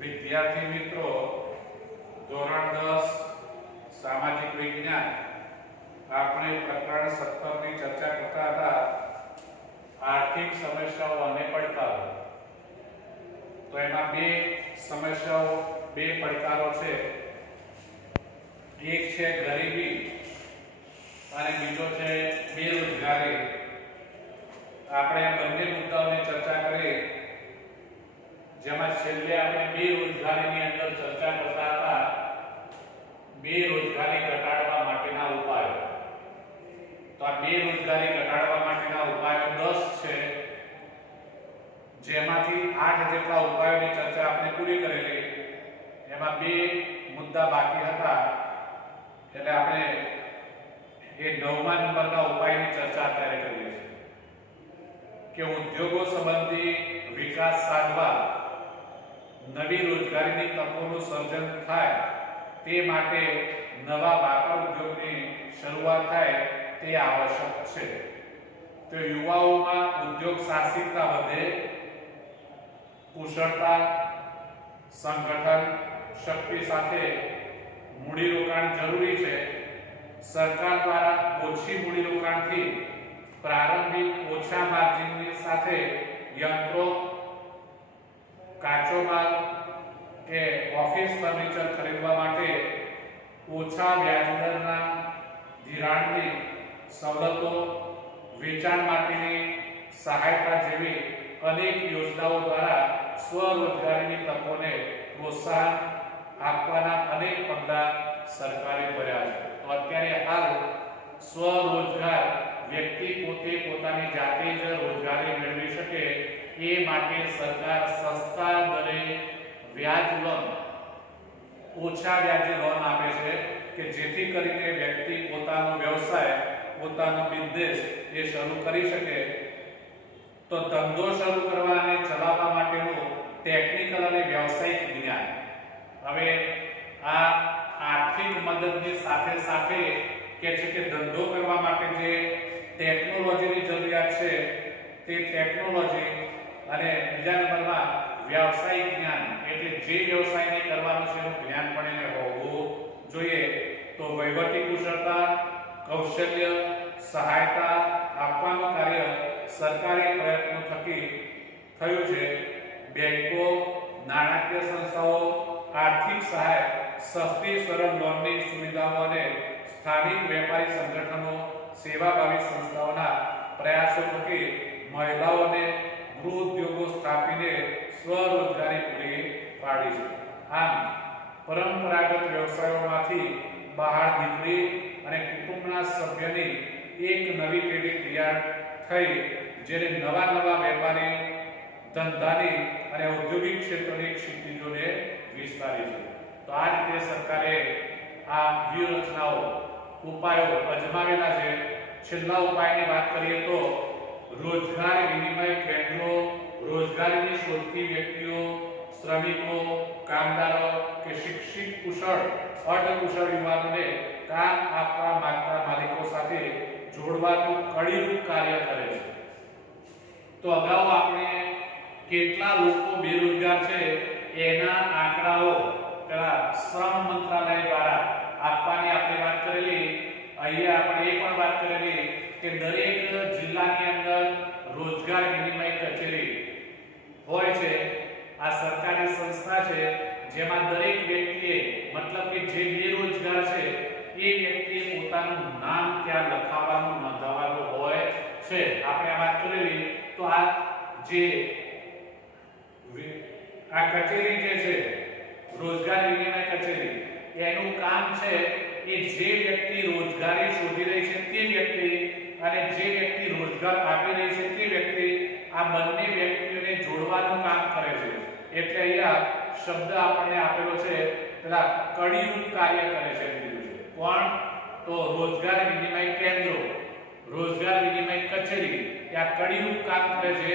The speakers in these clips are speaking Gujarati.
વિદ્યાર્થી મિત્રો, ધોરણ 10 સામાજિક વિજ્ઞાન આપણે પ્રકરણ 17 ની ચર્ચા કરતા હતા, આર્થિક સમસ્યાઓ અને પડકારો. તો એમાં બે સમસ્યાઓ, બે પડકારો છે. એક છે ગરીબી અને બીજો છે બેરોજગારી. આપણે આ બંને મુદ્દાઓની ચર્ચા કરી, જેમાં છેલ્લે આપણે બેરોજગારીની અંદર ચર્ચા કરતા હતા બેરોજગારી ઘટાડવા માટેના ઉપાયો. તો આ બેરોજગારી ઘટાડવા માટેના ઉપાયો 10 છે, જેમાંથી 8 જેટલા ઉપાયોની ચર્ચા આપણે પૂરી કરેલી. એમાં બે મુદ્દા બાકી હતા, એટલે આપણે એ 9મા નંબરના ઉપાયની ચર્ચા અત્યારે કરીએ છીએ કે ઉદ્યોગો સંબંધી વિકાસ સાધવા, નવી રોજગારીની તકોનું સર્જન થાય તે માટે નવા વ્યાપાર ઉદ્યોગની શરૂઆત થાય તે આવશ્યક છે. તો યુવાઓમાં ઉદ્યોગ સાહસિકતા વધે, કુશળતા, સંગઠન શક્તિ સાથે મૂડીરોકાણ જરૂરી છે. સરકાર દ્વારા ઓછી મૂડીરોકાણથી પ્રારંભિક ઓછા માર્જિનની સાથે યંત્રો, કાચો માલ કે ઓફિસ ફર્નિચર ખરીદવા માટે ઓછા વ્યાજદરના ધિરાણની સવલતો, વેચાણ માટેની સહાયતા જેવી અનેક યોજનાઓ દ્વારા સ્વરોજગારીની તકોને પ્રોત્સાહન આપવાના અનેક પગલાં સરકારે ભર્યા છે. તો અત્યારે હાલ સ્વરોજગાર, વ્યક્તિ પોતે પોતાની જાતે જ રોજગારી મેળવી શકે એ માટે સરકાર સસ્તા દરે વ્યાજ લોન, ઓછા વ્યાજે લોન આપે છે કે જેથી કરીને વ્યક્તિ પોતાનો વ્યવસાય, પોતાનો બિઝનેસ એ શરૂ કરી શકે. તો ધંધો શરૂ કરવા અને ચલાવવા માટેનું ટેકનિકલ અને વ્યવસાયિક જ્ઞાન. હવે આ આર્થિક મદદની સાથે સાથે કે છે કે ધંધો કરવા માટે જે ટેકનોલોજીની જરૂરિયાત છે તે ટેકનોલોજી, અને બીજા નંબરમાં વ્યવસાયિક જ્ઞાન, એટલે જે વ્યવસાયને કરવાનું છે એનું જ્ઞાન પણ એને હોવું જોઈએ. તો વહીવટી કુશળતા, કૌશલ્ય, સહાયતા આપવાનું કાર્ય સરકારી પ્રયત્નો થકી થયું છે. બેંકો, નાણાકીય સંસ્થાઓ આર્થિક સહાય, સસ્તી સરળ લોનની સુવિધાઓ અને સ્થાનિક વેપારી સંગઠનો, સેવાભાવી સંસ્થાઓના પ્રયાસો થકી મહિલાઓને ગૃહ ઉદ્યોગો સ્થાપીને સ્વરોજગારી પૂરી પાડી છે. આમ પરંપરાગત વ્યવસાયોમાંથી બહાર નીકળી અને કુટુંબના સભ્યની એક નવી પેઢી તૈયાર થઈ, જેને નવા વેપારી ધંધાની અને ઔદ્યોગિક ક્ષેત્રની ક્ષિતિજોને વિસ્તારી છે. તો આ રીતે સરકારે આ વ્યૂહરચનાઓ, ઉપાયો અજમાવેલા છે. છેલ્લા ઉપાયની વાત કરીએ તો રોજગાર વિનિમય કેન્દ્રો, રોજગારીની શોધતી વ્યક્તિઓ, શ્રમિકો, કામદારો કે શિક્ષિત, કુશળ, અર્ધકુશળ યુવાનોને કામ આપવા માંગતા માલિકો સાથે જોડવાનું કડીરૂપ કાર્ય કરે છે. તો અગાઉ આપણે કેટલા લોકો બેરોજગાર છે એના આંકડાઓ પેલા શ્રમ મંત્રાલય દ્વારા આપવાની આપણે વાત કરેલી. અહીંયા આપણે એ પણ વાત કરેલી કે દરેક જિલ્લાની અંદર રોજગાર વિનિમય કચેરી હોય છે. આ સરકારી સંસ્થા છે જેમાં દરેક વ્યક્તિએ, મતલબ કે જે બેરોજગાર છે એ વ્યક્તિએ પોતાનું નામ ત્યાં લખાવવાનું, નોંધાવવાનું હોય છે. આપણે આ વાત કરેલી. તો આ જે આ કચેરી જે છે રોજગાર વિનિમય કચેરી, એનું કામ છે એ જે વ્યક્તિ રોજગારી શોધી રહી છે તે વ્યક્તિ અને જે વ્યક્તિ રોજગાર આપી રહી છે તે વ્યક્તિ, આ બંને વ્યક્તિઓને જોડવાનું કામ કરે છે. એટલે અહીંયા શબ્દ આપણને આપેલો છે પેલા કડીરૂપ કાર્ય કરે છે. કોણ? તો રોજગાર વિનિમય કેન્દ્રો, રોજગાર વિનિમય કચેરી આ કડીરૂપ કામ કરે છે.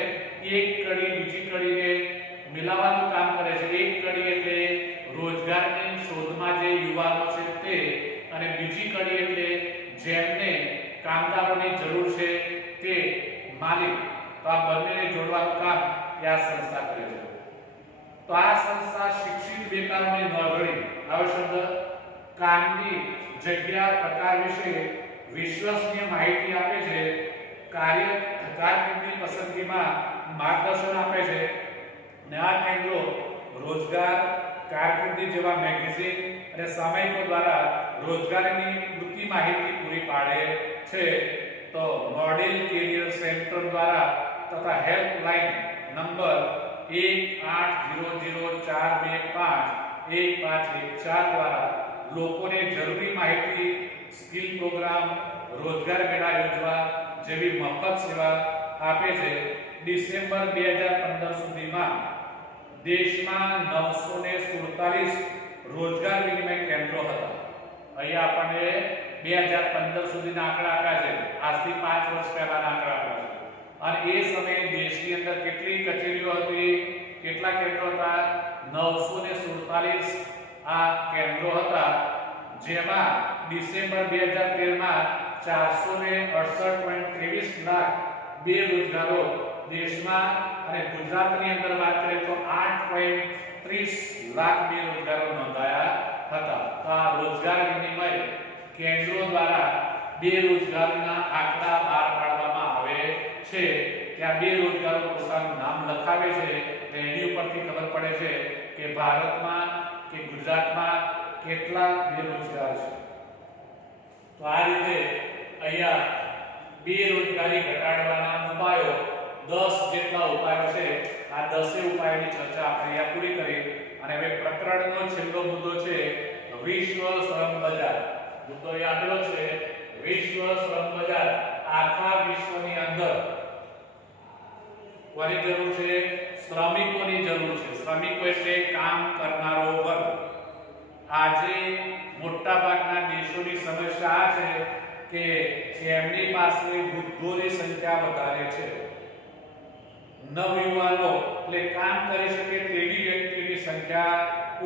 એક કડી બીજી કડીને મિલાવવાનું કામ કરે છે. એક કડી એટલે રોજગારની શોધમાં જે યુવાનો છે તે, અને બીજી કડી એટલે જેમને કામદારોની જરૂર છે તે માલિક. તો આ બંનેને જોડવાનું કામ આ સંસ્થા કરે છે. તો આ સંસ્થા શિક્ષણ સુલેખાઓની નોંધણી આવો શબ્દ કામની જગ્યા પ્રકાર વિશે વિશ્વસનીય માહિતી આપે છે, કારકિર્દી પસંદગીમાં માર્ગદર્શન આપે છે અને આ કેન્દ્રો રોજગાર, કારકિર્દી જેવા મેગેઝિન અને સામયિકો દ્વારા રોજગારીની વૃત્તિ માહિતી પૂરી પાડે છે. તો મોડેલ કેરિયર સેન્ટર દ્વારા તથા હેલ્પલાઇન નંબર 180042511514 દ્વારા લોકોને જરૂરી માહિતી, સ્કિલ પ્રોગ્રામ, રોજગાર મેળા યોજવા જેવી મફત સેવા આપે છે. ડિસેમ્બર 2015 સુધીમાં દેશમાં 947 રોજગાર વિનિમય કેન્દ્રો હતા. અહીંયા આપણને 2015 સુધીના આંકડા આપ્યા છે, આજથી 5 વર્ષ પહેલાના આંકડા આપ્યા છે. અને એ સમયે દેશની અંદર કેટલી કચેરીઓ હતી, કેટલા કેન્દ્રો હતા? 947 આ કેન્દ્રો હતા, જેમાં ડિસેમ્બર 2013 માં 468.23 લાખ બેરોજગારો દેશમાં અને ગુજરાતની અંદર વાત કરીએ તો 8.30 લાખ બેરોજગારો નોંધાયા હતા. તો આ રોજગાર વિનિમય કેન્દ્રો દ્વારા બેરોજગારીના આંકડા બહાર પાડવામાં આવે છે. ત્યાં બેરોજગારો પોતાનું નામ લખાવે છે, એની ઉપરથી ખબર પડે છે કે ભારતમાં કે ગુજરાતમાં કેટલા બેરોજગાર છે. તો આ રીતે અહીંયા બેરોજગારી ઘટાડવાના ઉપાયો 10 જેટલા ઉપાયો છે. આ 10 ઉપાયોની ચર્ચા આપણે અહીંયા પૂરી કરી અને હવે પ્રકરણનો છેલ્લો મુદ્દો છે વિશ્વ શ્રમ બજાર. મુદ્દો એ આપેલો છે વિશ્વ શ્રમ બજાર. આખા વિશ્વની અંદર કોની જરૂર છે? શ્રમિકોની જરૂર છે. શ્રમિકો એટલે કામ કરનારો વર્ગ. આજે મોટા ભાગના દેશોની સમસ્યા આ છે કે એમની પાસે વૃદ્ધોની સંખ્યા વધારે છે, નવયુવાનો એટલે કામ કરી શકે તેવી વ્યક્તિઓની સંખ્યા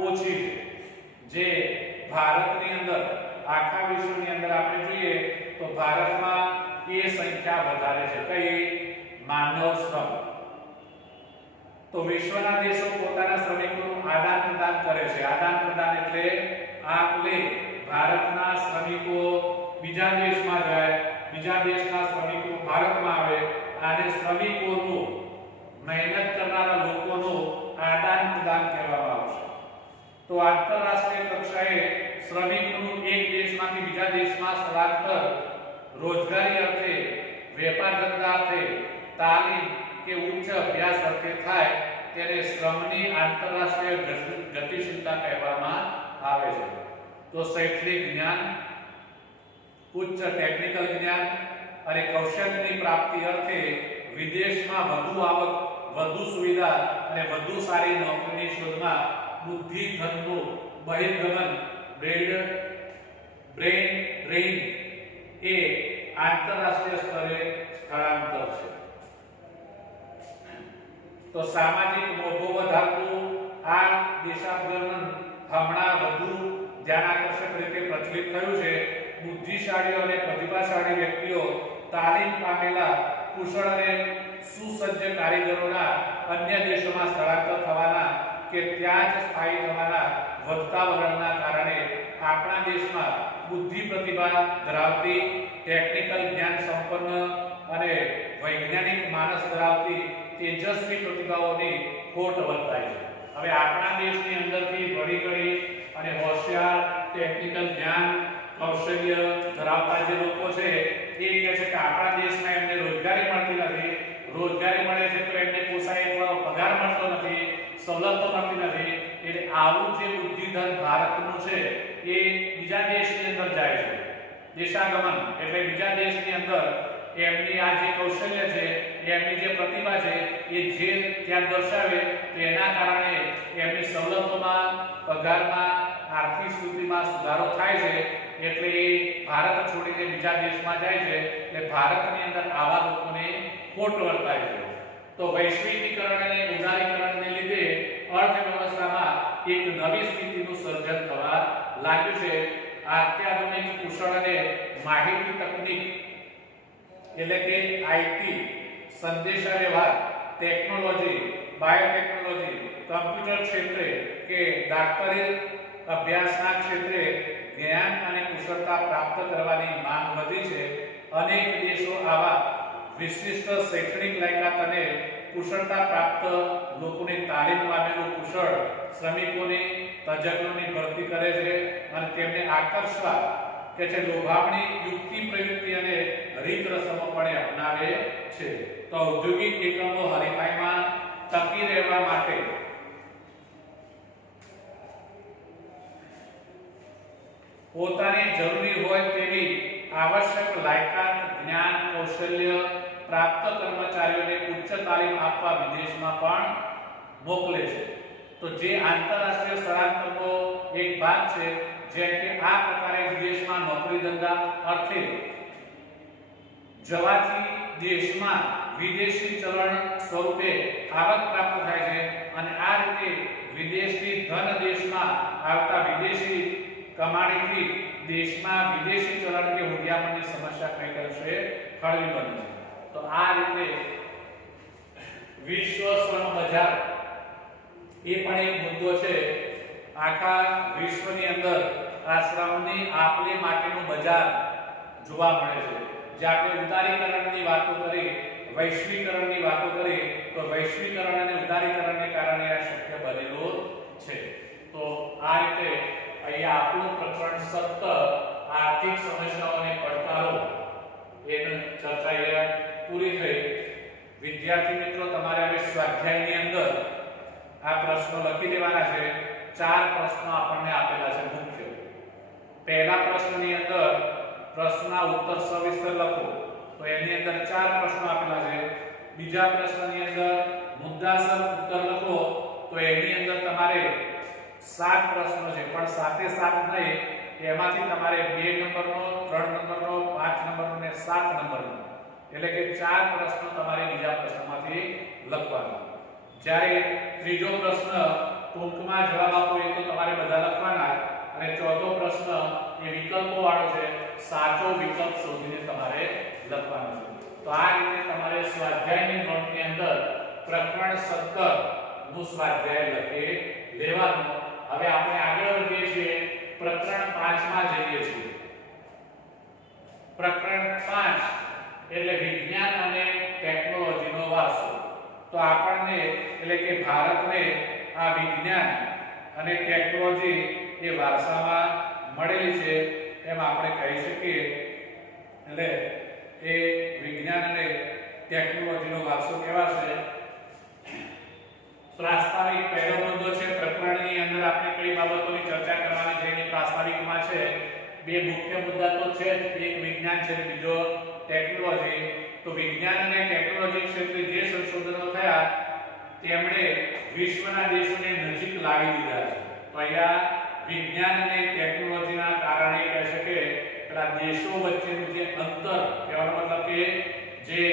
ઓછી છે. જે ભારતની અંદર, આખા વિશ્વની અંદર આપણે જોઈએ તો ભારતમાં એ સંખ્યા વધારે છે. કઈ? માનવ શ્રમ. તો વિશ્વના દેશો પોતાના શ્રમિકોનું આદાન પ્રદાન કરે છે. આદાન પ્રદાન એટલે આપલે ભારતના શ્રમિકો બીજા દેશમાં જાય, બીજા દેશના શ્રમિકો ભારતમાં આવે, આને શ્રમિકોનું, મહેનત કરનારા લોકોનું આદાન પ્રદાન કહેવામાં આવશે. તો આંતરરાષ્ટ્રીય કક્ષાએ શ્રમિકોનું એક દેશમાંથી બીજા દેશમાં સ્થળાંતર રોજગારી અર્થે, વેપાર ધંધા અર્થે, તાલીમ કે ઉચ્ચ અભ્યાસ અર્થે થાય તેને શ્રમની આંતરરાષ્ટ્રીય ગતિશીલતા કહેવામાં આવે છે. તો શૈક્ષણિક જ્ઞાન, ઉચ્ચ ટેકનિકલ જ્ઞાન અને કૌશલ્યની પ્રાપ્તિ અર્થે વિદેશમાં વધુ આવક, વધુ સુવિધા અને વધુ સારી નોકરીની શોધમાં બુદ્ધિ ધનનું બહિર્ગમન, બ્રેન ડ્રેઇન એ આંતરરાષ્ટ્રીય સ્તરે સ્થળાંતર છે. તો સામાજિક મોભો વધારતું આ દેશાભિગમન હમણાં વધુ ધ્યાનાકર્ષક રીતે પ્રચલિત થયું છે. બુદ્ધિશાળી અને પ્રતિભાશાળી વ્યક્તિઓ, તાલીમ પામેલા, કુશળ અને સુસજ્જ કારીગરોના અન્ય દેશોમાં સ્થળાંતર થવાના કે ત્યાં જ સ્થાયી થવાના વધતા વલણના કારણે આપણા દેશમાં બુદ્ધિ પ્રતિભા ધરાવતી, ટેકનિકલ જ્ઞાન સંપન્ન અને વૈજ્ઞાનિક માનસ ધરાવતી તેજસ્વી પ્રતિભાઓની ખોટ વર્તાય છે. હવે આપણા દેશની અંદરથી ઘડી ઘડી અને હોશિયાર, ટેકનિકલ જ્ઞાન, કૌશલ્ય ધરાવતા જે લોકો છે એ કહે છે કે આપણા દેશમાં એમને રોજગારી મળતી નથી. રોજગારી મળે છે તો એમને પોસાય એટલો પગાર મળતો નથી, સવલતો મળતી નથી. એટલે આવું જે બુદ્ધિધન ભારતનું છે એ બીજા દેશની અંદર જાય છે. દેશાગમન એટલે બીજા દેશની અંદર એમની આ જે કૌશલ્ય છે, એમની જે પ્રતિભા છે એ જે ત્યાં દર્શાવે તેના કારણે એમની સવલતોમાં, પગારમાં, આર્થિક સ્થિતિમાં સુધારો થાય છે. એટલે એ ભારત છોડીને બીજા દેશમાં જાય છે. એટલે ભારતની અંદર આવા લોકોને ખોટ વર્તાય છે. તો વૈશ્વિકીકરણ અને ઉદારીકરણને લીધે અર્થવ્યવસ્થામાં એક નવી સ્થિતિનું સર્જન થવા લાગ્યું છે. અત્યાધુનિક કુશળ અને માહિતી તકનીક એટલે કે આઈટી, સંદેશાવ્યવહાર ટેકનોલોજી, બાયોટેકનોલોજી, કમ્પ્યુટર ક્ષેત્રે કે દાખતરી અભ્યાસના ક્ષેત્રે જ્ઞાન અને કુશળતા પ્રાપ્ત કરવાની માંગ વધી છે. અનેક દેશો આવા વિશિષ્ટ શૈક્ષણિક લાયકાત અને કુશળતા પ્રાપ્ત લોકોની તાલીમ પામેલું કુશળ શ્રમિકોની તજજ્ઞોની ભરતી કરે છે અને તેમને આકર્ષવા કે છે લોભામણી યુક્તિ પ્રયુક્તિ અને રીત રસમો પણ અપનાવે છે. તો ઔદ્યોગિક એકમો હરીફાઈમાં ટકી રહેવા માટે પોતાની જરૂરી હોય તેવી આવશ્યક લાયકાત જ્ઞાન કૌશલ્ય પ્રાપ્ત કર્મચારીઓને ઉચ્ચ તાલીમ આપવા વિદેશમાં પણ મોકલે છે. તો જે આંતરરાષ્ટ્રીય સ્થળાંતરનો એક ભાગ છે, જેમ કે આ પ્રકારે વિદેશમાં નોકરી ધંધા અર્થે જવાથી દેશમાં વિદેશી ચલણ સ્વરૂપે આવક પ્રાપ્ત થાય છે અને આ રીતે વિદેશી ધન દેશમાં આવતા વિદેશી કમાણીથી દેશમાં વિદેશી ચલણ કે હુંડિયામણની સમસ્યા કઈ કરશે હળવી બને છે. તો આ રીતે વિશ્વ શ્રમ બજાર એ પણ એક મુદ્દો છે. આખા વિશ્વની અંદર આ શ્રમની આપલે માટેનું બજાર જોવા મળે છે. જે આપણે ઉદારીકરણની વાતો કરી, વૈશ્વિકરણની વાતો કરી, તો વૈશ્વિકરણ અને ઉદારીકરણને કારણે આ શક્ય બનેલું છે. તો આ રીતે અહીંયા આપણું પ્રકરણ 17 આર્થિક સમસ્યાઓ અને પડકારો એની ચર્ચા અહીંયા પૂરી થઈ. વિદ્યાર્થી મિત્રો, તમારે હવે સ્વાધ્યાયની અંદર આ પ્રશ્નો લખી દેવાના છે. 4 પ્રશ્નો આપણને આપેલા છે મુખ્ય. પહેલા પ્રશ્નની અંદર પ્રશ્નના ઉત્તર સવિસ્તર લખો, તો એની અંદર 4 પ્રશ્નો આપેલા છે. બીજા પ્રશ્નની અંદર મુદ્દાસર ઉત્તર લખો, તો એની અંદર તમારે 7 પ્રશ્નો છે, પણ સાથે 7 નહીં, એમાંથી તમારે 2 નંબરનો, 3 નંબરનો, 5 નંબરનો અને 7 નંબરનો, એટલે કે 4 પ્રશ્નો તમારે બીજા પ્રશ્નમાંથી લખવાના. જ્યારે ત્રીજો પ્રશ્ન ટૂંકમાં જવાબ આપો એ તો તમારે બધા લખવાના, અને ચોથો પ્રશ્ન એ વિકલ્પો વાળો છે, સાચો વિકલ્પ શોધીને તમારે લખવાનો છે. તો આ રીતે તમારે સ્વાધ્યાયની નોટની અંદર પ્રકરણ 17 નું સ્વાધ્યાય લખી લેવાનું. હવે આપણે આગળ વધીએ છીએ, પ્રકરણ 5 માં જઈએ છીએ. પ્રકરણ 5 એટલે વિજ્ઞાન અને ટેકનોલોજીનો વારસો. તો આપણને એટલે કે ભારતને આ વિજ્ઞાન અને ટેકનોલોજી એ વારસામાં મળેલી છે એમ આપણે કહી શકીએ. એટલે એ વિજ્ઞાન અને ટેકનોલોજીનો વારસો કહેવાશે. પ્રાસ્તાવિક પહેલો મુદ્દો છે. પ્રકરણની અંદર આપણે કઈ બાબતોની ચર્ચા કરવાની છે એની પ્રાસ્તાવિકમાં છે. 2 મુખ્ય મુદ્દા તો છે, એક વિજ્ઞાન છે, બીજો ટેકનોલોજી. તો વિજ્ઞાન અને ટેકનોલોજી ક્ષેત્રે જે સંશોધનો થયા તેમણે વિશ્વના દેશોને નજીક લાવી દીધા છે. તો અહીંયા વિજ્ઞાન અને ટેકનોલોજીના કારણે કહે છે કે પેલા દેશો વચ્ચેનું જે અંતર, કહેવાનો મતલબ કે જે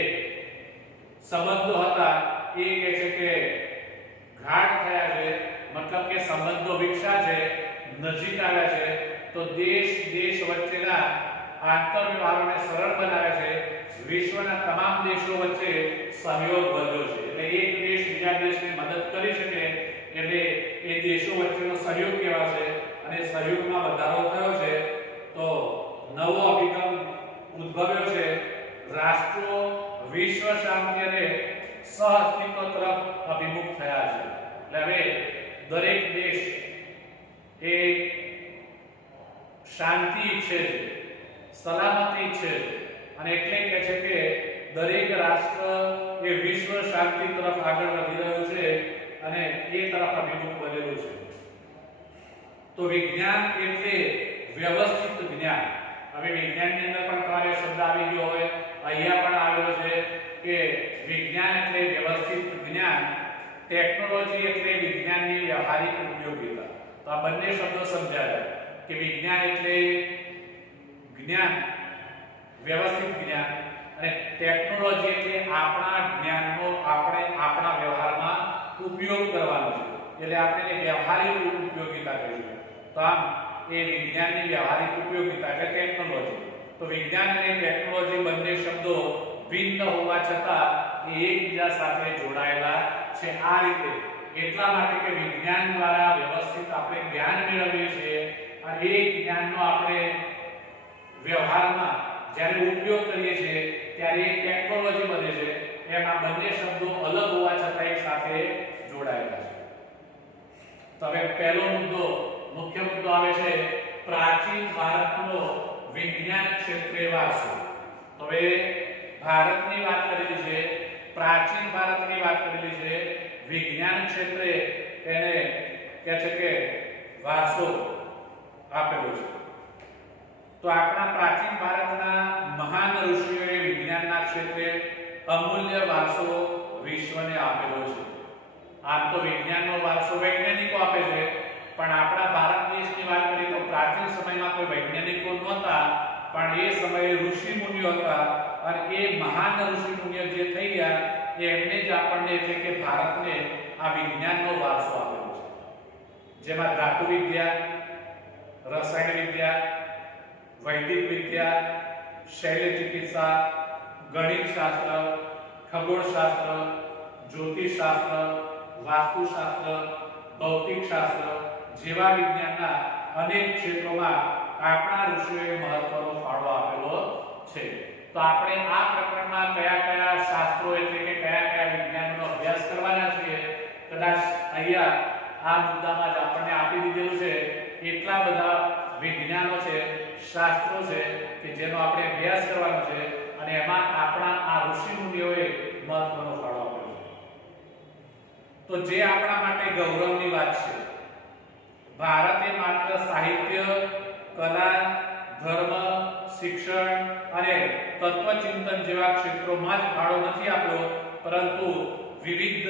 સંબંધો હતા એ કહે છે કે ગાઢ થયા છે, મતલબ કે સંબંધો વિકસ્યા છે, નજીક આવ્યા છે. તો દેશ વચ્ચેના આંતરવ્યવહારોને સરળ બનાવ્યા છે. વિશ્વના તમામ દેશો વચ્ચે સહયોગ વધ્યો છે. એટલે એક દેશ બીજા દેશને મદદ કરી શકે એટલે એ દેશો વચ્ચેનો સહયોગ કહેવાશે, અને સહયોગમાં વધારો થયો છે. તો નવો અભિગમ ઉદ્ભવ્યો છે. રાષ્ટ્રો વિશ્વ શાંતિ અને સહઅસ્તિત્વ તરફ અભિમુખ થયા છે. એટલે હવે દરેક દેશ એ શાંતિ ઈચ્છે છે, સલામતી ઈચ્છે છે, અને એટલે કહે છે કે દરેક રાષ્ટ્ર એ વિશ્વ શાંતિ તરફ આગળ વધી રહ્યું છે અને એ તરફ અભિમુખ બનેલું છે. તો વિજ્ઞાન એટલે વ્યવસ્થિત જ્ઞાન. હવે વિજ્ઞાનની અંદર પણ તમારે શબ્દ આવી ગયો હોય, અહીંયા પણ આવ્યો છે કે વિજ્ઞાન એટલે વ્યવસ્થિત જ્ઞાન, ટેકનોલોજી એટલે વિજ્ઞાનની વ્યવહારિક ઉપયોગિતા. તો આ બંને શબ્દો સમજાયા કે વિજ્ઞાન એટલે જ્ઞાન, વ્યવસ્થિત જ્ઞાન, અને ટેકનોલોજી એટલે આપણા જ્ઞાનનો આપણે આપણા વ્યવહારમાં ઉપયોગ કરવાનો છે. એટલે આપણે વ્યવહારિક ઉપયોગિતા કહીશું. તો આમ એ વિજ્ઞાનની વ્યવહારિક ઉપયોગિતા એટલે ટેકનોલોજી. તો વિજ્ઞાન અને ટેકનોલોજી બંને શબ્દો ભિન્ન હોવા છતાં એ એકબીજા સાથે જોડાયેલા છે. આ રીતે એટલા માટે કે વિજ્ઞાન દ્વારા વ્યવસ્થિત આપણે જ્ઞાન મેળવીએ છીએ અને એ જ્ઞાનનો આપણે વ્યવહારમાં જ્યારે ઉપયોગ કરીએ છીએ ત્યારે એ ટેકનોલોજી બને છે. એમ આ બંને શબ્દો અલગ હોવા છતાં એક સાથે જોડાયેલા છે. તો હવે પહેલો મુખ્ય મુદ્દો આવે છે પ્રાચીન ભારતનો વિજ્ઞાન ક્ષેત્રે વારસો. તો હવે ભારતની વાત કરેલી છે, પ્રાચીન ભારતની વાત કરેલી છે, વિજ્ઞાન ક્ષેત્રે એને કહે છે કે વારસો આપેલો છે. તો આપણા પ્રાચીન ભારતના મહાન ઋષિઓએ વિજ્ઞાનના ક્ષેત્રે અમૂલ્ય વારસો વિશ્વને આપેલો છે. આમ તો વિજ્ઞાનનો વારસો વૈજ્ઞાનિકો આપે છે, પણ આપણા ભારત દેશની વાત કરીએ તો પ્રાચીન સમયમાં કોઈ વૈજ્ઞાનિકો નહોતા, પણ એ સમયે ઋષિ મુનિઓ હતા અને એ મહાન ઋષિ મુનિઓ જે થઈ ગયા એમને જ આપણને એટલે કે ભારતને આ વિજ્ઞાનનો વારસો આપેલો છે. જેમાં ધાતુ વિદ્યા, રસાયણ વિદ્યા, વૈદિક વિદ્યા, શૈલ્ય ચિકિત્સા, ગણિત શાસ્ત્ર, ખગોળશાસ્ત્ર, જ્યોતિષશાસ્ત્ર, વાસ્તુશાસ્ત્ર, ભૌતિક શાસ્ત્ર જેવા વિજ્ઞાનના અનેક ક્ષેત્રોમાં આપણા ઋષિઓએ મહત્વનો ફાળો આપેલો છે. તો આપણે આ પ્રકરણમાં કયા કયા શાસ્ત્રો એટલે કે કયા કયા વિજ્ઞાનનો અભ્યાસ કરવાના છીએ, કદાચ અહીંયા આ મુદ્દામાં જ આપણને આપી દીધેલું છે. એટલા બધા વિજ્ઞાનો છે, શાસ્ત્રો છે કે જેનો આપણે અભ્યાસ કરવાનો છે અને એમાં આપણા આ ઋષિ મુનિઓએ મહત્વનો ફાળો આપ્યો છે. તો જે આપણા માટે ગૌરવની વાત છે, ભારતે માત્ર સાહિત્ય, કલા, ધર્મ, શિક્ષણ અને તત્વચિંતન જેવા ક્ષેત્રોમાં જ ફાળો નથી આપ્યો, પરંતુ વિવિધ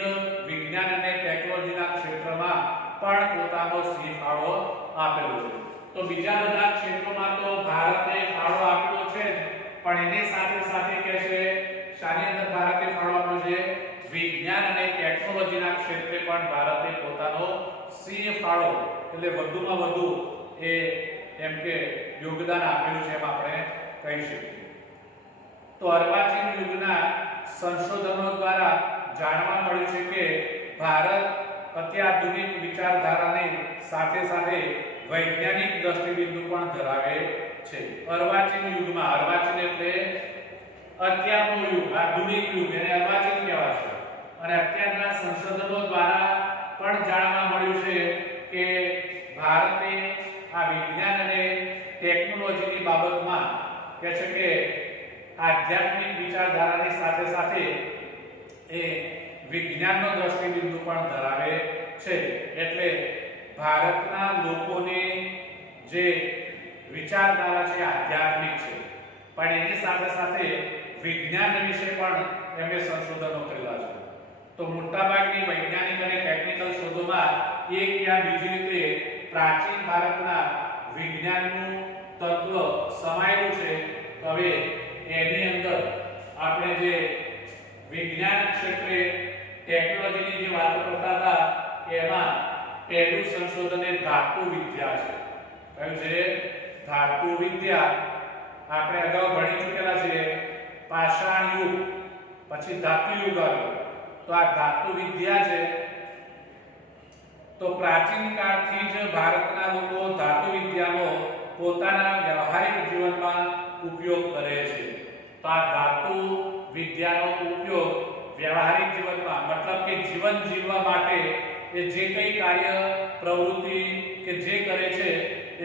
વિજ્ઞાન અને ટેકનોલોજીના ક્ષેત્રમાં પણ પોતાનો સિંહ ફાળો આપેલો છે. તો બીજા બધા ક્ષેત્રોમાં તો ભારતે ફાળો આપ્યો છે, પણ એની સાથે સાથે કહે છે શાની અંદર ભારતે ફાળો આપ્યો છે, વિજ્ઞાન અને ટેકનોલોજીના ક્ષેત્રે પણ ભારતે પોતાનો સિંહ ફાળો એટલે વધુમાં વધુ એ એમ કે યોગદાન આપેલું છે એમ આપણે કહી શકીએ. તો અર્વાચીન યુગના સંશોધનો દ્વારા જાણવા મળ્યું છે કે ભારત અત્યાધુનિક વિચારધારાની સાથે સાથે વૈજ્ઞાનિક દ્રષ્ટિબિંદુ પણ ધરાવે છે. અર્વાચીન યુગમાં, અર્વાચીન એટલે અત્યારનો યુગ, આધુનિક યુગ, એને અર્વાચીન કહેવાય છે. અને અત્યારના સંશોધનો દ્વારા પણ જાણવા મળ્યું છે કે ભારતે આ વિજ્ઞાન અને ટેકનોલોજીની બાબતમાં કહે છે કે આધ્યાત્મિક વિચારધારાની સાથે સાથે એ વિજ્ઞાનનો દ્રષ્ટિબિંદુ પણ ધરાવે છે. એટલે ભારતના લોકોની જે વિચારધારા છે આધ્યાત્મિક છે, પણ એની સાથે સાથે વિજ્ઞાન વિશે પણ એમણે સંશોધનો કરેલા છે. તો મોટાભાગની વૈજ્ઞાનિક અને ટેકનિકલ શોધોમાં એક યા બીજી રીતે પ્રાચીન ભારતના વિજ્ઞાનનું તત્વ સમાયેલું છે. હવે એની અંદર આપણે જે વિજ્ઞાન ક્ષેત્રે ટેકનોલોજીની જે વાત કરતા હતા એમાં પહેલું સંશોધન એ ધાતુ વિદ્યા છે. કયું છે? ધાતુ વિદ્યા. આપણે અગાઉ ભણી ચૂકેલા છે પાષાણ યુગ, પછી ધાતુ યુગ આવ્યો. તો આ ધાતુ વિદ્યા છે. તો પ્રાચીન કાળથી જ ભારતના લોકો ધાતુ વિદ્યાનો પોતાના વ્યવહારિક જીવનમાં ઉપયોગ કરે છે. તો આ ધાતુ વિદ્યાનો ઉપયોગ વ્યવહારિક જીવનમાં મતલબ કે જીવન જીવવા માટે એ જે કંઈ કાર્ય પ્રવૃત્તિ કે જે કરે છે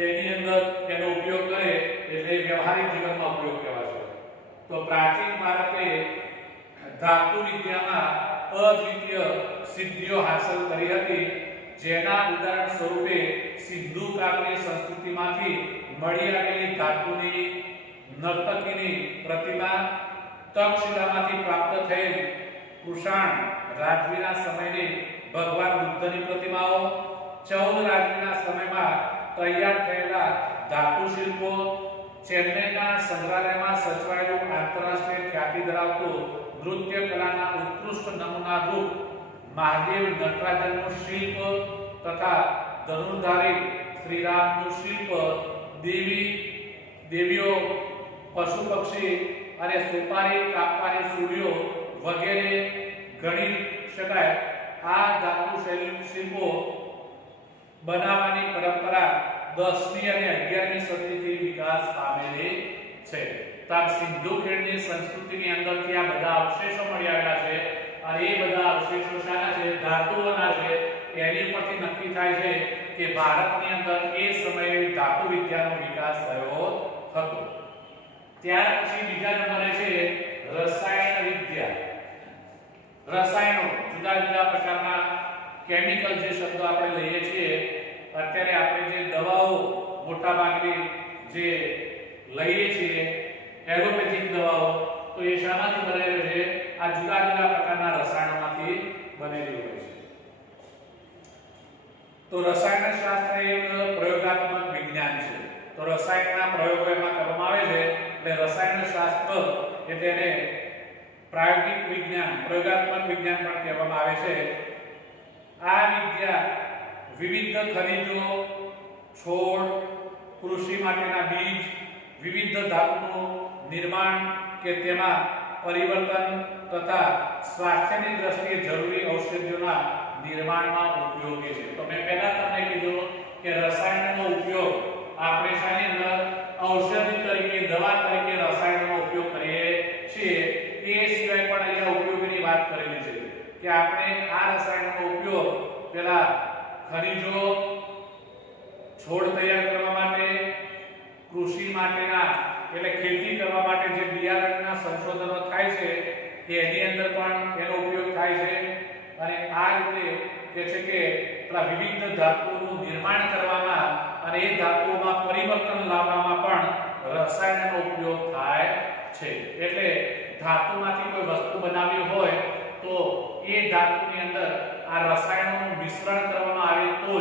એની અંદર એનો ઉપયોગ કરે એટલે વ્યવહારિક જીવનમાં ઉપયોગ કહેવાય છે. તો પ્રાચીન ભારતે ધાતુ વિદ્યામાં અદ્વિતીય સિદ્ધિઓ હાંસલ કરી હતી, જેના ઉદાહરણ સ્વરૂપે સિંધુ કાળની સંસ્કૃતિમાંથી મળી આવેલી ધાતુની નર્તકીની પ્રતિમા, તક્ષશિલામાંથી પ્રાપ્ત થયેલ કુષાણ રાજવીના સમયની ભગવાન બુદ્ધની પ્રતિમાઓ, 14 રાજવીના સમયમાં તૈયાર થયેલા ધાતુ શિલ્પો, ચેન્નઈના સંગ્રહાલયમાં સચવાયેલું આંતરરાષ્ટ્રીય ખ્યાતિ ધરાવતું નૃત્ય કલાના ઉત્કૃષ્ટ નમૂના રૂપ મહાદેવ નટરાજનનું શિલ્પ તથા ધનુર્ધારી શ્રીરામનું શિલ્પ, દેવીઓ, પશુ પક્ષી અને સુપારી કાપવાની સૂળીઓ વગેરે ગણી શકાય. આ ધાતુ શિલ્પો બનાવવાની પરંપરા 10મી અને 11મી સદીથી વિકાસ પામેલી છે. તો આ સિંધુ ખીણની સંસ્કૃતિની અંદરથી આ બધા અવશેષો મળી આવેલા છે અને એ બધા અવશેષો શાના છે? ધાતુઓના છે. એની પરથી નક્કી થાય છે કે ભારતની અંદર એ સમયે ધાતુ વિદ્યાનો વિકાસ થયો હતો. ત્યાર પછી બીજા નંબરે છે રસાયણ વિદ્યા. રસાયણો જુદા જુદા પ્રકારના કેમિકલ જે શબ્દો આપણે લઈએ છીએ, અત્યારે આપણે જે દવાઓ મોટા ભાગની જે લઈએ છીએ એલોપેથિક દવાઓ, તો એ શામાંથી બનેલી છે? આ જુદા જુદા પ્રકારના રસાયણોમાંથી બનેલી હોય છે. તો રસાયણ શાસ્ત્ર એક પ્રયોગાત્મક વિજ્ઞાન છે. તો રસાયણના પ્રયોગો એમાં કરવામાં આવે છે એટલે રસાયણ શાસ્ત્ર એટલે એને પ્રાયોગિક વિજ્ઞાન, પ્રયોગાત્મક વિજ્ઞાન પણ કહેવામાં આવે છે. આ વિદ્યા વિવિધ ખનિજો, છોડ, કૃષિ માટેના બીજ, વિવિધ ધાતુનું નિર્માણ કે તેમાં પરિવર્તન તથા સ્વાસ્થ્યની દ્રષ્ટિએ જરૂરી ઔષધિઓના નિર્માણમાં ઉપયોગી છે. તો મેં પહેલા તમને કીધું કે રસાયણનો ઉપયોગ આપણે શાની અંદર ઔષધિ તરીકે, દવા તરીકે રસાયણનો ઉપયોગ કરીએ છીએ. એ સિવાય પણ અહીંયા ઉપયોગની વાત કરેલી છે કે આપણે આ રસાયણનો ઉપયોગ પેલા ખનિજો, છોડ તૈયાર કરવા માટે, કૃષિ માટેના એટલે ખેતી કરવા માટે જે બિયારણના સંશોધનો થાય છે એની અંદર પણ એનો ઉપયોગ થાય છે. અને આ રીતે કે છે કે પેલા વિવિધ ધાતુઓનું નિર્માણ કરવામાં અને એ ધાતુઓમાં પરિવર્તન લાવવામાં પણ રસાયણનો ઉપયોગ થાય છે. એટલે ધાતુમાંથી કોઈ વસ્તુ બનાવવી હોય તો એ ધાતુની અંદર આ રસાયણોનું મિશ્રણ કરવામાં આવે તો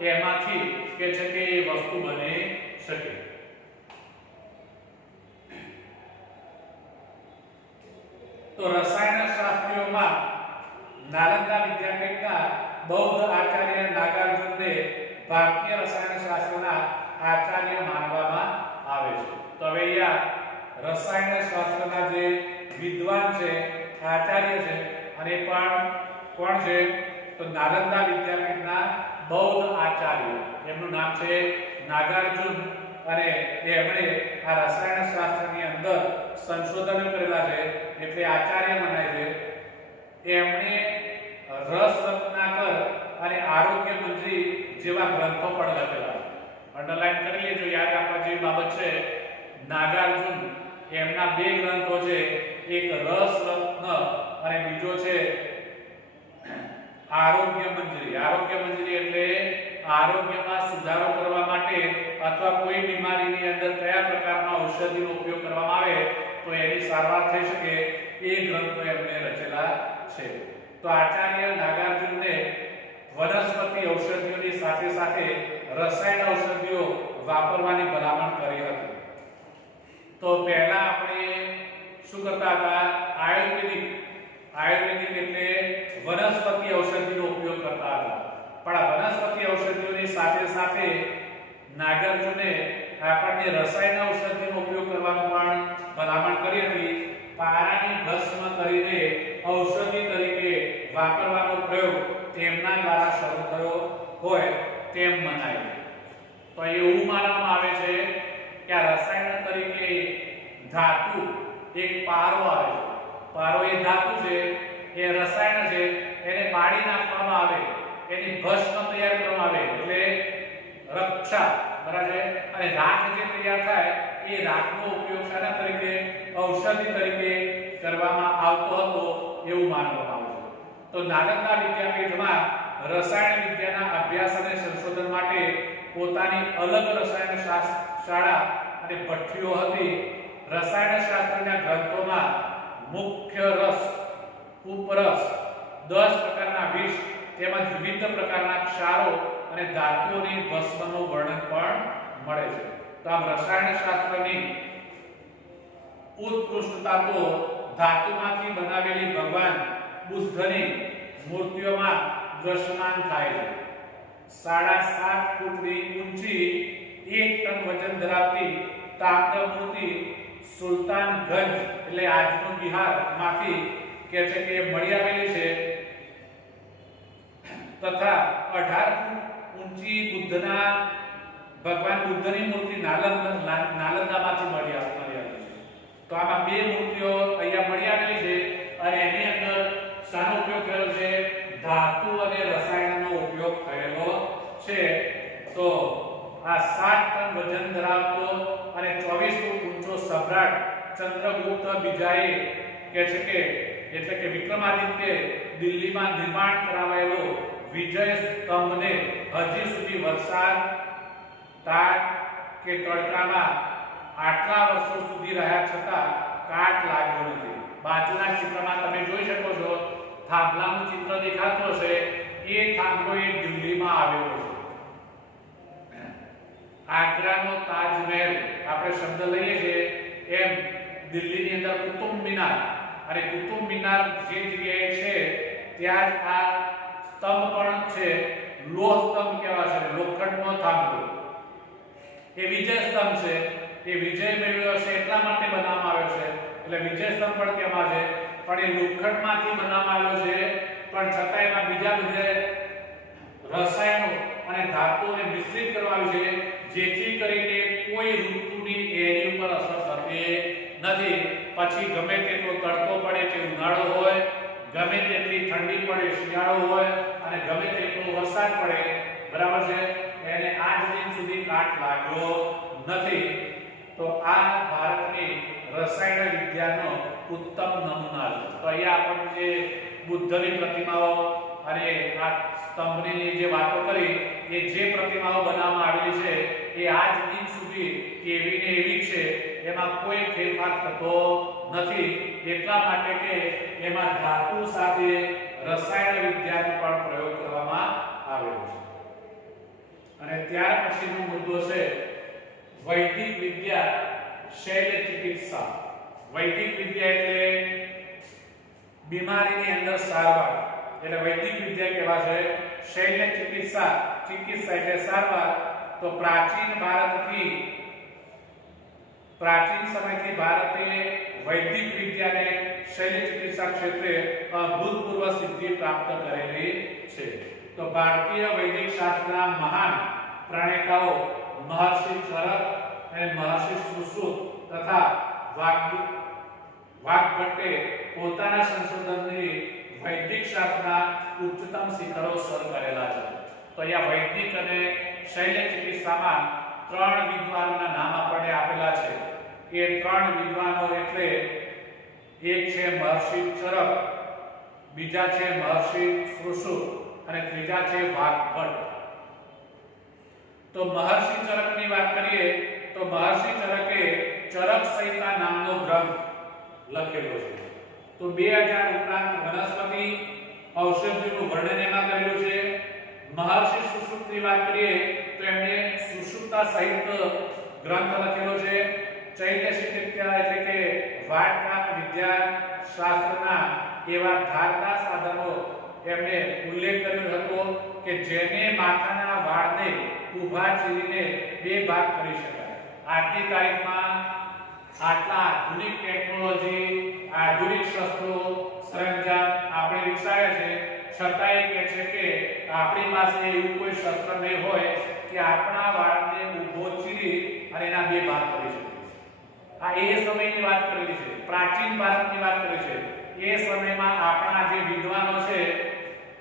જ એમાંથી કે છે કે એ વસ્તુ બની શકે. તો રસાયણ શાસ્ત્રીઓમાં નાલંદા વિદ્યાપીઠના બૌદ્ધ આચાર્ય નાગાર્જુનને ભારતીય રસાયણ શાસ્ત્રના આચાર્ય માનવામાં આવે છે. તો હવે અહીંયા રસાયણ શાસ્ત્રના જે વિદ્વાન છે, આચાર્ય છે, અને પણ કોણ છે? તો નાલંદા વિદ્યાપીઠના બૌદ્ધ આચાર્ય, એમનું નામ છે નાગાર્જુન, અને એમણે આ રસાયણ શાસ્ત્રની અંદર સંશોધન કરેલા છે એટલે આચાર્ય મનાય છે. એમણે રસ રત્નાકર અને આરોગ્ય મંત્રી જેવા ગ્રંથો પણ લખેલા. અંડરલાઈન કરી લેજો, યાદ રાખવા જેવી બાબત છે. નાગાર્જુન એમના બે ગ્રંથો છે, એક રસ રત્ન અને બીજો છે આરોગ્ય મંજરી. આરોગ્ય મંજરી એટલે આરોગ્યમાં સુધારો કરવા માટે અથવા કોઈ બીમારીની અંદર કયા પ્રકારના ઔષધિનો ઉપયોગ કરવામાં આવે તો એની સારવાર થઈ શકે એ ગ્રંથો એમણે રચેલા છે. તો આચાર્ય નાગાર્જુનને વનસ્પતિ ઔષધિઓની સાથે સાથે રસાયણ ઔષધિઓ વાપરવાની ભલામણ કરી હતી. તો પહેલા આપણે શું કરતા હતા? આયુર્વેદિક એટલે વનસ્પતિ ઔષધિનો ઉપયોગ કરતા હતા. પણ આ વનસ્પતિ ઔષધિઓની સાથે સાથે નાગાર્જુને આપણને રસાયણ ઔષધિનો ઉપયોગ કરવાનો પણ ભલામણ કરી હતી. પારાની ભસ્મ કરીને ઔષધિ તરીકે વાપરવાનો પ્રયોગ તેમના દ્વારા શરૂ થયો હોય તેમ મનાય. તો એવું માનવામાં આવે છે કે આ રસાયણ તરીકે ધાતુ એક પારો આવે છે. પારો એ ધાતુ છે, એ રસાયણ છે, એને પાડી નાખવામાં આવે, એની ભસ્મ તૈયાર કરવામાં આવે એટલે રક્ષા, બરાબર. અને રાખ જે તૈયાર થાય એ રાખનો ઉપયોગ શાના તરીકે? ઔષધિ તરીકે કરવામાં આવતો હતો એવું માનવામાં આવે છે. તો નાલંદા વિદ્યાપીઠમાં રસાયણ વિદ્યાના અભ્યાસ અને સંશોધન માટે પોતાની અલગ રસાયણ શાળા અને ભઠ્ઠીઓ હતી. રસાયણ શાસ્ત્રના ગ્રંથોમાં મુખ્ય રસ, ઉપરસ, 10 પ્રકારના વિષ તેમજ વિવિધ પ્રકારના ક્ષારો અને ધાતુઓની ભસ્મનું વર્ણન પણ મળે છે. તો આમ રસાયણ શાસ્ત્રની ઉત્કૃષ્ટતા તો ધાતુમાંથી બનાવેલી ભગવાન બુદ્ધની મૂર્તિઓમાં દ્રશ્યમાન થાય છે. 7.5 ફૂટની ઊંચી 1 ટન વજન ધરાવતી તામ્ર મૂર્તિ સુલતાનગંજ એટલે આજનું બિહાર માંથી કે છે કે મળી આવેલી છે. તથા 18 ફૂટ ઊંચી બુદ્ધના ભગવાન બુદ્ધની મૂર્તિ નાલંદામાંથી મળી આવી છે. તો આમાં બે મૂર્તિઓ અહીંયા મળી આવેલી છે અને એની અંદર શાનો ઉપયોગ થયેલો છે? ધાતુ અને રસાયણનો ઉપયોગ થયેલો છે. તો આ 7 ટન વજન ધરાવતો અને 24 ફૂટ ઊંચો સમ્રાટ ચંદ્રગુપ્ત બીજાએ કહે છે કે એટલે કે વિક્રમાદિત્ય દિલ્હીમાં નિર્માણ કરાવેલો વિજય સ્તંભને હજી સુધી વરસાદ તાપ કે તડકામાં આટલા વર્ષો સુધી રહ્યા છતાં કાટ લાગ્યો નથી. બાજુના ચિત્રમાં તમે જોઈ શકો છો થાંભલાનું ચિત્ર દેખાતું હશે. એ થાંભલો એ દિલ્હીમાં આવેલો છે. આગ્રાનો તાજમહેલ આપણે શબ્દ લઈએ છીએ એમ દિલ્હીની અંદર કુતુબ મિનાર, અને કુતુબ મિનાર જે જગ્યાએ છે ત્યાં જ આ સ્તંભ પણ છે. લોહ સ્તંભ કહેવાય છે, લોખંડનો થાંભલો. એ વિજય સ્તંભ છે. એ વિજય મેળવ્યો છે એટલા માટે બનાવવામાં આવ્યો છે, એટલે વિજય સ્તંભ પણ કહેવાય છે. પણ એ લોખંડમાંથી બનાવવામાં આવ્યો છે, પણ છતાં એમાં બીજા બધા રસાયણો અને ધાતુઓને મિશ્રિત કરવામાં આવ્યું છે, જેથી કરીને કોઈ ઋતુની એની ઉપર અસર થતી નથી. પછી ગમે તેટલો તડકો પડે કે ઉનાળો હોય, ગમે તેટલી ઠંડી પડે શિયાળો હોય, અને ગમે તેટલો વરસાદ પડે, બરાબર છે, એને આજ દિન સુધી કાટ લાગ્યો નથી. તો આ ભારતની રસાયણ વિદ્યાનો ઉત્તમ નમૂના છે. તો અહીંયા આપણે જે બુદ્ધની પ્રતિમાઓ અને આ સ્તંભની જે વાતો કરી, એ જે પ્રતિમાઓ બનાવવામાં આવેલી છે એ આજ દિન સુધી એવી ને એવી છે, એમાં કોઈ ફેરફાર થતો નથી. એટલા માટે કે એમાં ધાતુ સાથે રસાયણ વિદ્યાનો પણ પ્રયોગ કરવામાં આવેલો છે. અને ત્યાર પછીનો મુદ્દો છે વૈદિક વિદ્યા શૈલ્ય ચિકિત્સા. વૈદિક વિદ્યા એટલે બીમારીની અંદર સારવાર, એટલે વૈદિક વિદ્યા કહેવાય છે. શૈલ્ય ચિકિત્સા, ચિકિત્સા એટલે સારવાર. તો પ્રાચીન સમયથી ભારતે વૈદિક વિદ્યાને શૈલ્ય ચિકિત્સા ક્ષેત્રે અભૂતપૂર્વ સિદ્ધિ પ્રાપ્ત કરેલી છે. તો ભારતીય વૈદિક શાસ્ત્રના મહાન પ્રણેતાઓ મહર્ષિ ચરક અને મહર્ષિ સુશ્રુત તથા વાગ્ભટ્ટે પોતાના સંશોધનથી વૈદિક શાસ્ત્રના ઉચ્ચતમ શિખરો સર કરેલા છે. તો અહીંયા વૈદિક અને શૈલ્ય ચિકિત્સામાં 3 વિદ્વાનોના નામ આપણને આપેલા છે. એ 3 વિદ્વાનો એટલે એક છે મહર્ષિ ચરક, બીજા છે મહર્ષિ સુશ્રુત અને ત્રીજા છે વાગ્ભટ્ટ. તો મહર્ષિ ચરકની વાત કરીએ તો મહર્ષિ ચરકે ચરક સંહિતા નામનો ગ્રંથ લખેલો છે. તો 2000 ઉપરાંત વનસ્પતિ ઔષધિનું વર્ણન એમાં કરેલું છે. મહર્ષિ સુશ્રુતની વાત કરીએ તો એમણે સુશ્રુતા સહિત ગ્રંથ લખેલો છે. ચૈત્ય ચિકિત્સા એટલે કે વાટકામ વિદ્યા શાસ્ત્રના એવા ધારદાર સાધનો એમણે ઉલ્લેખ કર્યો હતો કે જેને માથાના વાળને ઊભા ચીરીને 2 ભાગ કરી શકાય. આજની તારીખમાં આટલા આધુનિક ટેકનોલોજી, આધુનિક શસ્ત્રો સરંજામ આપણે વિકસાવ્યા છે, છતાંય કહે છે કે આપણી પાસે એવું કોઈ શસ્ત્ર નહીં હોય કે આપણા વાળને ઊભો ચીરી અને એના 2 ભાગ કરી શકે. આ એ સમયની વાત કરેલી છે, પ્રાચીન ભારતની વાત કરી છે. એ સમયમાં આપણા જે વિદ્વાનો છે,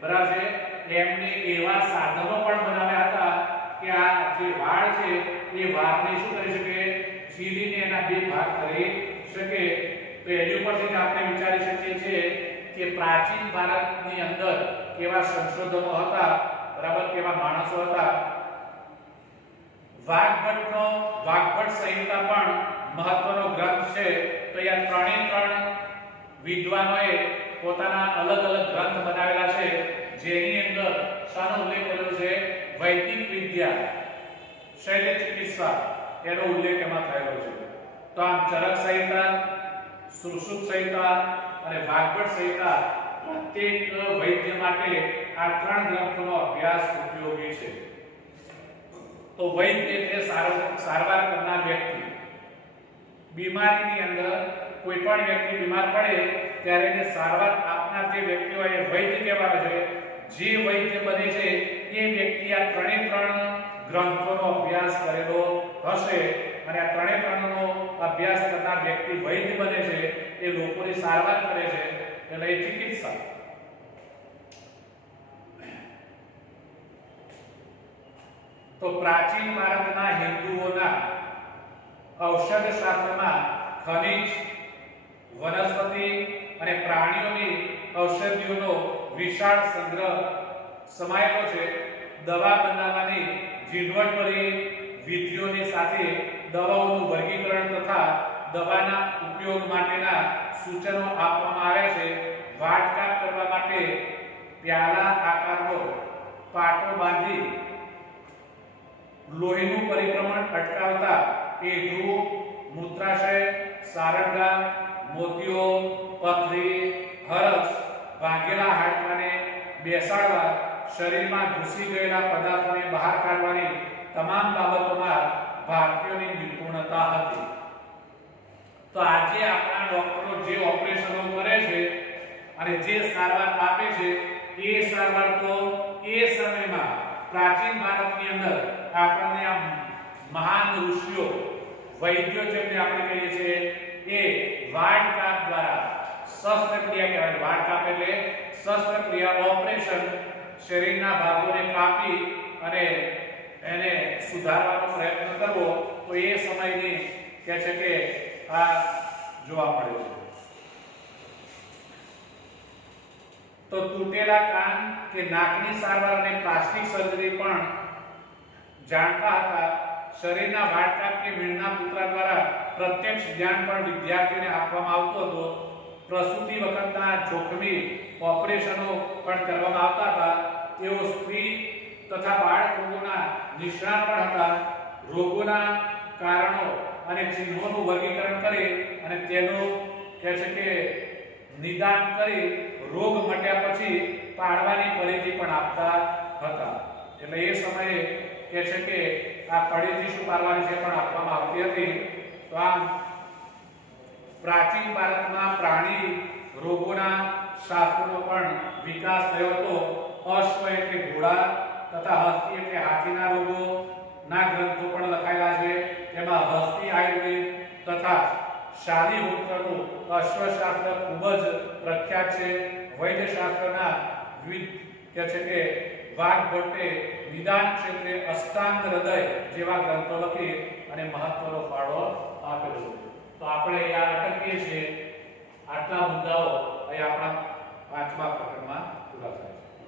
બરાબર છે, એમને એવા સાધનો પણ બનાવ્યા હતા કે આ જે વાળ છે એ વાળને શું કરી શકે? ચીરીને એના 2 ભાગ કરી શકે. તો એની ઉપરથી આપણે વિચારી શકીએ છીએ કે પ્રાચીન ભારતની અંદર કેવા સંશોધનો હતા, બરાબર, કેવા માણસો હતા. વાગ્ભટ્ટ સંહિતા પણ મહત્વનો ગ્રંથ છે. તો અહીંયા 3 વિદ્વાનોએ પોતાના અલગ અલગ ગ્રંથ બનાવેલા છે, જેની અંદર શાનો ઉલ્લેખ કર્યો છે? વૈદિક વિદ્યા, શૈલ્ય ચિકિત્સા એનો ઉલ્લેખ એમાં થયેલો છે. તો આમ ચરક સંહિતા, સુશ્રુત સંહિતા અને વાગ્ભટ્ટ સંહિતા પ્રત્યેક વૈદ્ય માટે આ 3 ગ્રંથોનો અભ્યાસ ઉપયોગી છે. તો વૈદ્ય એટલે સારવાર કરનાર વ્યક્તિ. બીમારીની અંદર કોઈ પણ વ્યક્તિ બીમાર પડે ત્યારે એને સારવાર આપનાર જે વ્યક્તિ હોય એ વૈદ્ય કહેવાય છે. જે વૈદ્ય બને છે એ વ્યક્તિ આ ત્રણ ગ્રંથોનો અભ્યાસ કરેલો હશે અને આ ત્રણનો અભ્યાસ કરનાર વ્યક્તિ વૈદ્ય બને છે, એ લોકોની સારવાર કરે છે, એટલે એ ચિકિત્સક. તો પ્રાચીન ભારતના હિન્દુઓના ઔષધ શાસ્ત્રમાં ખનિજ, વનસ્પતિ અને પ્રાણીઓની ઔષધિઓનો વિશાળ સંગ્રહ સમાયેલો છે. દવા બનાવવાની ઝીણવટભરી વિધિઓની સાથે દવાઓનું વર્ગીકરણ તથા દવાના ઉપયોગ માટેના સૂચનો આપવામાં આવ્યા છે. વાટકાપ કરવા માટે પ્યાલા આકારનો પાટો બાંધી લોહીનું પરિભ્રમણ અટકાવતા પેઢું, મૂત્રાશય, સારંગા, મોતિયો, પથરી, હરસ, ભાંગેલા હાડકાને બેસાડવા, શરીરમાં ઘૂસી ગયેલા પદાર્થોને બહાર કાઢવાની તમામ બાબતોમાં ભારતીયોની નિપુણતા હતી. તો આજે આપણા ડોક્ટરો જે ઓપરેશનો કરે છે અને જે સારવાર આપે છે, એ સારવાર તો એ સમયમાં પ્રાચીન ભારતની અંદર આપણને આ મહાન ઋષિઓ, વૈદ્યો જેમને આપણે કહીએ છીએ, એ વાટકાપ દ્વારા શસ્ત્રક્રિયા કહેવાય. વાટકાપ એટલે શસ્ત્રક્રિયા, ઓપરેશન, શરીરના ભાગોને કાપી અને એને સુધારવાનો પ્રયત્ન કરવો. તો એ સમયની કહે છે કે આ જોવા મળે છે. તો તૂટેલા કાન કે નાકની સારવાર અને પ્લાસ્ટિક સર્જરી પણ જાણતા હતા. શરીરના વાટકાપ કે મીણના પુતળા દ્વારા પ્રત્યક્ષ જ્ઞાન પણ વિદ્યાર્થીઓને આપવામાં આવતું હતું. પ્રસૂતિ વખતના જોખમી ઓપરેશનો પણ કરવામાં આવતા હતા. તેઓ સ્ત્રી તથા બાળક રોગોના નિષ્ણાત પણ હતા. રોગોના કારણો અને ચિહ્નોનું વર્ગીકરણ કરી અને તેનું કહે છે કે નિદાન કરી રોગ મટ્યા પછી પાડવાની પરિધિ પણ આપતા હતા. એટલે એ સમયે કહે છે કે આ પરિધિ શું પાડવાની છે પણ આપવામાં આવતી હતી. તો આમ પ્રાચીન ભારતમાં પ્રાણી રોગોના શાસ્ત્રનો પણ વિકાસ થયો હતો. અશ્વ એટલે ઘોડા તથા હસ્તી એટલે હાથીના રોગો ના ગ્રંથો પણ લખાયેલા છે. તેમાં હસ્તી આયુર્વેદ તથા શાલીહોત્રનું અશ્વશાસ્ત્ર ખૂબ જ પ્રખ્યાત છે. વૈદ્યશાસ્ત્રના વિવિધ કહે છે કે વાઘભટ્ટે નિદાન ક્ષેત્રે અષ્ટાંગ હૃદય જેવા ગ્રંથો લખી અને મહત્વનો ફાળો આપેલો છે. તો આપણે અહીંયા અટકીએ છીએ. આટલા મુદ્દાઓ અહીં આપણા પાંચમા પ્રકરણમાં